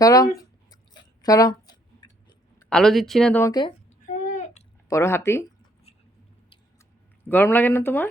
চলো চলো, আলো দিচ্ছি না তোমাকে, বড় হাতি। গরম লাগে না তোমার?